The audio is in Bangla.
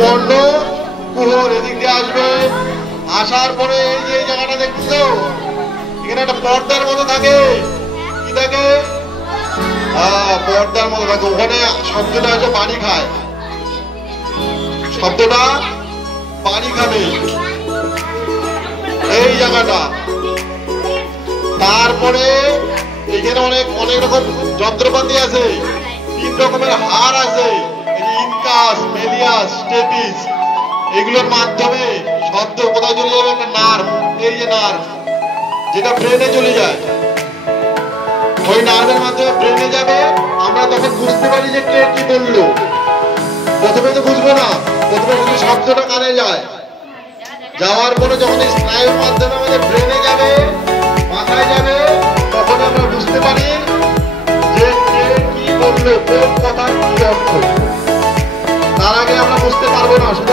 পণ্য কুহর এদিক দিয়ে আসবে, আসার পরে এই যে জায়গাটা দেখছো এখানে একটা পর্দার মতো থাকে, কি থাকে? পর্দার মতো থাকে, ওখানে শব্দটা হচ্ছে পানি খায়, শব্দটা পানি খাবে এই জায়গাটা। তারপরে এখানে অনেক অনেক রকম যন্ত্রপাতি আছে, 3 রকমের হার আছে, ইনকাস, মেলিয়াস, স্টেপিস, এগুলোর মাধ্যমে শব্দ কোথায় চলে যাবে? একটা নার্ভ, এই যে নার্ভ যেটা ব্রেনে চলে যায়, ওই নার্ভের মাধ্যমে ব্রেনে যাবে। আমরা তখন বুঝতে পারি যে কে কি বললো। প্রথমে তো বুঝবো না, প্রথমে শুধু শব্দটা কানে যায়, যাওয়ার পরে যখন এই স্নায়ুর মাধ্যমে আমাদের ব্রেনে যাবে, মাথায় যাবে, তখন আমরা বুঝতে পারি যে কে কি বললো, কোন কথার কি অর্থ। তার আগে আমরা বুঝতে পারবো না, শুধু